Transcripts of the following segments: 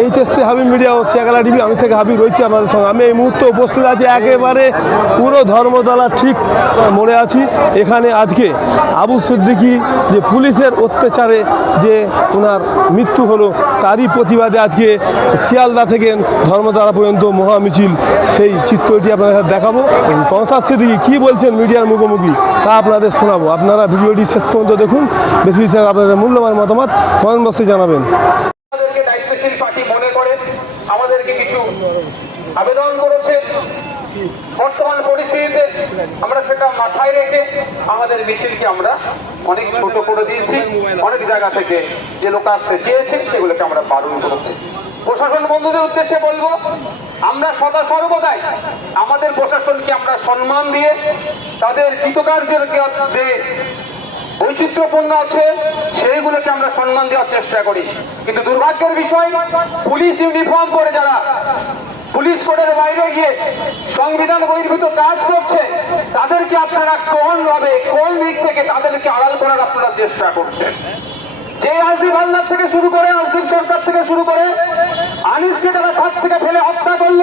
HSC Habib media ও শিয়াগালা TV, আমি থেকে হাবিব রয়েছি আপনাদের সঙ্গে। আমি এই মুহূর্তে উপস্থিত আছি একেবারে পুরো ধর্মতলা ঠিক মনে আছি। এখানে আজকে আবু সিদ্দিকি যে পুলিশের অত্যাচারে যে ওনার মৃত্যু হলো, তারই প্রতিবাদে আজকে শিয়ালদা থেকে ধর্মতলা পর্যন্ত মহামিছিল। সেই চিত্রটি আপনাদের সাথে দেখাবো। পঞ্চাশ সিদ্দিকি, কী বলছেন মিডিয়ার মুখোমুখি? তা আপনাদের শোনাবো। আপনারা ভিডিওটি শেষ পর্যন্ত দেখুন। বেশি বেশি আপনাদের মূল্যবান মতামত কমেন্ট বক্সে জানাবেন। আবেদন করেছে। বর্তমান পরিস্থিতিতে আমরা সেটা মাথায় রেখে আমাদের মিছিলকে আমরা অনেক ছোট করে দিয়েছি। অনেক জায়গা থেকে যে লোক আসতে চেয়েছে, সেগুলোকে আমরা বারণ করেছি। প্রশাসন বন্ধুদের উদ্দেশ্যে বলব, আমরা সদা সর্বদাই আমাদের প্রশাসনকে আমরা সম্মান দিয়ে তাদের কৃতকার্যের যে বৈচিত্র্যপূর্ণ আছে, সেইগুলোকে আমরা সম্মান দেওয়ার চেষ্টা করি। কিন্তু দুর্ভাগ্যের বিষয়, পুলিশ ইউনিফর্ম পরে যারা পুলিশ কোডের বাইরে গিয়ে সংবিধান বহির্ভূত কাজ করছে, তাদেরকে আপনারা কোন ভাবে, কোন দিক থেকে তাদেরকে আড়াল করার আপনারা চেষ্টা করছেন? যে আসিফ হালদার থেকে শুরু করে আসিফ সরকার থেকে শুরু করে, আনিসকে তারা ছাদ থেকে ফেলে হত্যা করল,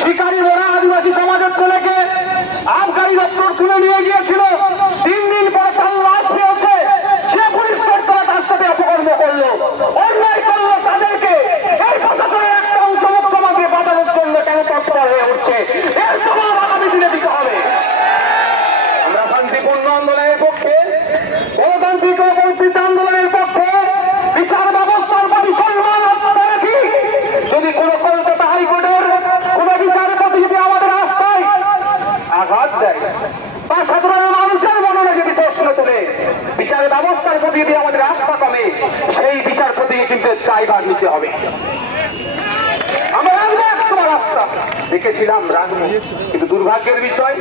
শিকারী মোড়া আদিবাসী সমাজের ছেলেকে আবগারি দপ্তর তুলে নিয়ে গিয়েছিল তিন দিন পরে তার লাশ পেয়েছে সে পুলিশ কর্তারা তার সাথে অপকর্ম করল অন্যায় করল তাদেরকে এই প্রশাসনের একটা অংশ মুখ্যমন্ত্রী বাঁচানোর জন্য কেন তৎপর হয়ে উঠছে এর জবাব আগামী দিনে দিতে হবে আমরা শান্তিপূর্ণ আন্দোলনের পক্ষে গণতান্ত্রিক ও বৈচিত্র আন্দোলনের পক্ষে বিচার ব্যবস্থার প্রতি সম্মান রাখি যদি কোন কলকাতা হাইকোর্টের কোন বিচারপতি যদি আমাদের রাস্তায় আঘাত দেয় বা সাধারণ মানুষের মনে যদি প্রশ্ন তুলে বিচার প্রতি যদি আমাদের আস্থা কমে সেই বিচারপতি কিন্তু দায়ভার নিতে হবে। আমরা রাখব রাস্তা দেখেছিলাম রাখব কিন্তু দুর্ভাগ্যের বিষয়,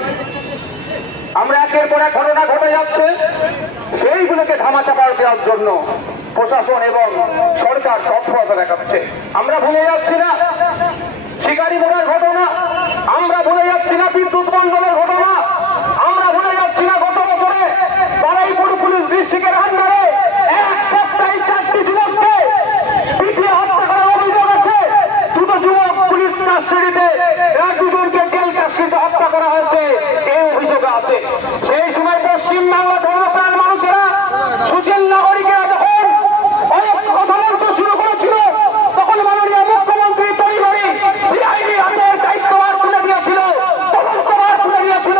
আমরা একের পর এক ঘটনা ঘটে যাচ্ছে। সেইগুলোকে ধামাচাপা দেওয়ার জন্য প্রশাসন এবং সরকার তৎপরতা দেখাচ্ছে। আমরা ভুলে যাচ্ছি না, শিকারী মোড়ার ঘটনা, আমরা ভুলে যাচ্ছি না বিদ্যুৎ মন্ডলের ঘটনা আমরা ভুলে যাচ্ছি না গত বছরে বারাইপুর পুলিশ ডিস্ট্রিক্টের আন্ডারে এক সপ্তাহে চারটি যুবককে পিটিয়ে হত্যা করার অভিযোগ আছে দুটো যুবক পুলিশ কাস্টডিতে এক দুজনকে জেল কাস্টডিতে হত্যা করা হয়েছে এই আছে সেই সময় পশ্চিম বাংলা ধর্মপ্রাণ মানুষেরা সুশীল নাগরিকেরা যখন অনেক কথা শুরু করেছিল, তখন মাননীয় মুখ্যমন্ত্রী তৈরি সিআইডি হাতের দায়িত্বভার তুলে দিয়েছিল, তদন্তভার তুলে দিয়েছিল।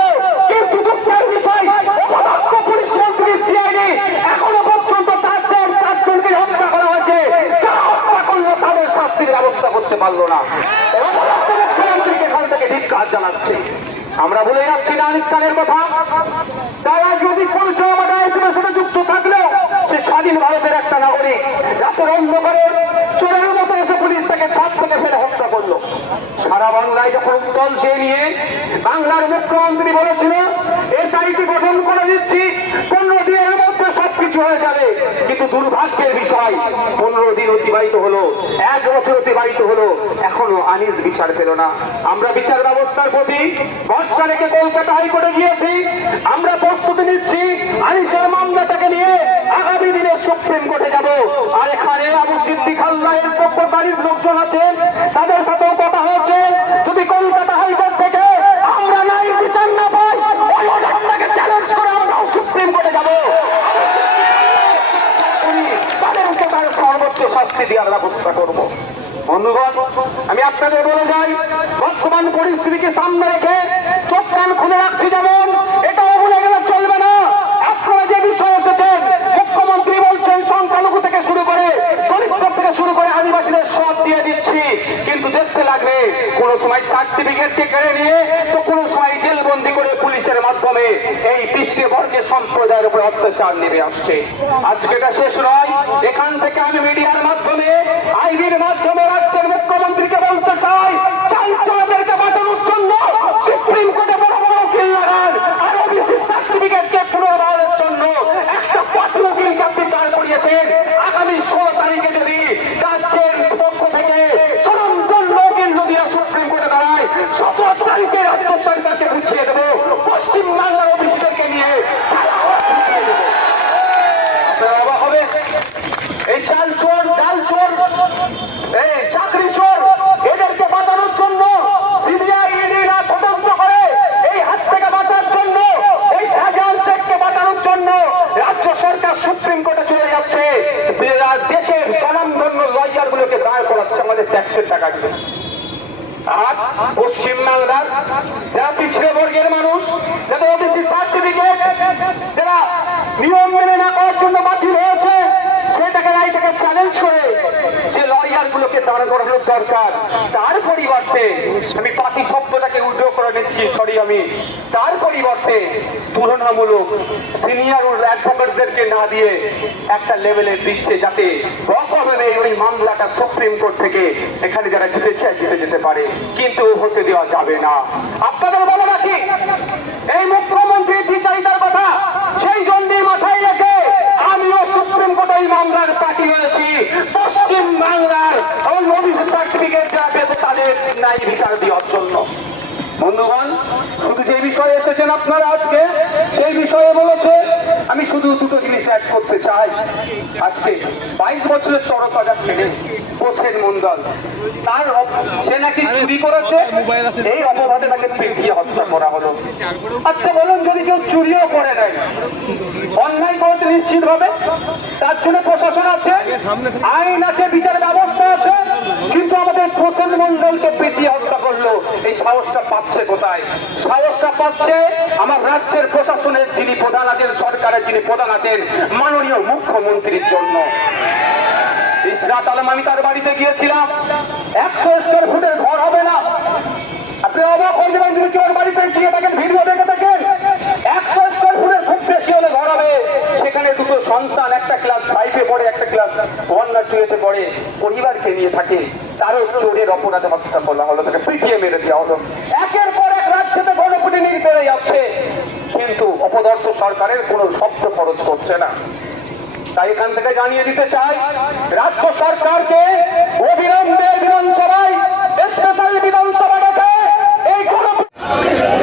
কিন্তু দুঃখের বিষয়, অপদার্থ পুলিশ মন্ত্রী এখনও পর্যন্ত তার চার চারজনকে হত্যা করা হয়েছে। যারা তাদের শাস্তির ব্যবস্থা করতে পারল না। অপদার্থ মুখ্যমন্ত্রীকে এখান থেকে ধিক্কার জানাচ্ছে। আমরা বলে যাচ্ছি না আনিস্তানের কথা। তারা যদি পরিষেবা দায়িত্বের সাথে যুক্ত থাকলেও সে স্বাধীন ভারতের একটা নাগরিক। রাতের অন্ধকারে চোরের মতো এসে পুলিশ তাকে ছাদ থেকে ফেলে হত্যা করল। সারা বাংলায় যখন উত্তল চেয়ে নিয়ে বাংলার মুখ্যমন্ত্রী বলেছিল, এসআইটি গঠন করে দিচ্ছি, পনেরো দিনের মধ্যে সবকিছু হয়ে যাবে। কিন্তু দুর্ভাগ্যের বিষয়। পনেরো দিন অতিবাহিত হলো, এক বছর অতিবাহিত হলো, এখনও আনিস বিচার পেল না। আমরা বিচার ব্যবস্থার প্রতি ভরসা রেখে কলকাতা হাইকোর্টে গিয়েছি। আমরা প্রস্তুতি নিচ্ছি, আনিসের মামলাটাকে নিয়ে আগামী দিনে সুপ্রিম কোর্টে যাব। আর এখানে আবু সিদ্দিক আল্লাহের পক্ষ বাড়ির লোকজন আছেন, তাদের সাথেও কথা হয়েছে যদি কলকাতা হাইকোর্ট থেকে আমরা নাই বিচার না পাই ওই অর্ডারটাকে চ্যালেঞ্জ করে আমরাও সুপ্রিম কোর্টে যাব করি, তাদেরকে তার সর্বোচ্চ শাস্তি দেওয়ার ব্যবস্থা করব বন্ধুগণ আমি আপনাদের বলে যাই, বর্তমান পরিস্থিতিকে সামনে রেখে চোখ কান খুলে রাখছি যেমন এটাও ভুলে গেলে চলবে না। আপনারা যে বিষয় এসেছেন, মুখ্যমন্ত্রী বলছেন, সংখ্যালঘু থেকে শুরু করে দরিদ্র থেকে শুরু করে আদিবাসীদের সব দিয়ে দিচ্ছি। কিন্তু দেখতে লাগবে, কোন সময় সার্টিফিকেটকে কেড়ে নিয়ে তো কোন সময় জেলবন্দি করে পুলিশের মাধ্যমে এই পিছিয়ে বর্গের সম্প্রদায়ের উপর অত্যাচার নেমে আসছে। আজকে এটা শেষ নয়। এখান থেকে আমি মিডিয়ার মাধ্যমে, আইবির মাধ্যমে মুখ্যমন্ত্রীকে বলতে চাই চাই চোরদেরকে বাঁচানোর জন্য সুপ্রিম কোর্টে বড় বড় উকিল লাগান আর ওবিসি সার্টিফিকেটকে পুনর্বহালের জন্য একটা পাত্র উকিলকে আপনি দাঁড় করিয়েছেন আগামী ষোলো তারিখে যদি রাজ্যের পক্ষ থেকে সরঞ্জন লোকের নদীরা সুপ্রিম কোর্টে দাঁড়ায় সতেরো তারিখে রাজ্য সরকারকে বুঝিয়ে দেবো পশ্চিম বাংলার অফিসদেরকে নিয়ে তারা আবার বুঝিয়ে দেবো আপনারা অবাক হবে এই চাল চোর ডাল চোর গুলোকে দাঁড় করাচ্ছে আমাদের ট্যাক্সের টাকা দিয়ে। আর পশ্চিমবাংলার যারা পিছিয়ে বর্গের মানুষ, যাদের ওবিসি সার্টিফিকেট যারা নিয়ম মেনে না করার জন্য বাতিল হয়েছে, সেটাকে রাইটাকে চ্যালেঞ্জ করে যে লয়ার গুলোকে দাঁড় করানোর দরকার। তার পরিবর্তে আমি পাতি শব্দটাকে উল্টো করে নিচ্ছি সরি আমি। তার পরিবর্তে তুলনামূলক সিনিয়র অ্যাডভোকেটদেরকে না দিয়ে একটা লেভেলে দিচ্ছে যাতে রকমের ওই মামলাটা সুপ্রিম কোর্ট থেকে এখানে যারা জিতে চায় জিতে যেতে পারে। কিন্তু হতে দেওয়া যাবে না। আপনাদের বলে রাখি এই মুখ্যমন্ত্রীর কথা, সেই জন্যই মাথায় রেখে আমিও সুপ্রিম কোর্টে এই মামলার পার্টি হয়েছি পশ্চিম বাংলার এবং নবীন সার্টিফিকেট যারা পেয়েছে তাদের ন্যায় বিচার দেওয়ার জন্য বন্ধুগণ শুধু যে এসেছেন আপনারা আজকে? সেই বিষয়ে বলেছে, আমি শুধু দুটো জিনিস অ্যাড করতে চাই। আজকে বাইশ বছরের তরতাজা ছেলে প্রসেন মন্ডল। তার সে নাকি চুরি করেছে, এই অপবাদে তাকে পেটিয়ে হত্যা করা হলো। আচ্ছা বলুন, যদি কেউ চুরিও করে নেয় অন্যায় করতে নিশ্চিত হবে তার জন্য প্রশাসন আছে, আইন আছে, বিচার ব্যবস্থা কিন্তু আমাদের প্রসেন মন্ডলকে পেটিয়ে হত্যা করল। এই সাহসটা পাচ্ছে কোথায়? সাহসটা পাচ্ছে আমার রাজ্যের প্রশাসনের যিনি প্রধান আছেন সরকারের যিনি প্রধান আছেন মাননীয় মুখ্যমন্ত্রীর জন্য। ইসরাত আলম, আমি তার বাড়িতে গিয়েছিলাম। একশো স্কোয়ার ফুটের ঘর হবে না। আপনি অবাক হয়ে যাবেন যদি কেউ বাড়িতে গিয়ে থাকেন ভিডিও মানে করে পরিবারকে নিয়ে থাকে, তারও চোরের অপরাধে হত্যা করা হলো তাকে পিটিয়ে মেরে দেওয়া হলো। একের পর এক রাজ্যতে গণপ্রতিনিধি বেড়ে যাচ্ছে। কিন্তু অপদর্থ সরকারের কোন শব্দ খরচ করছে না। তাই এখান থেকে জানিয়ে দিতে চাই, রাজ্য সরকারকে অবিলম্বে বিধানসভায় স্পেশাল বিধানসভা এই গণপ্রতিনিধি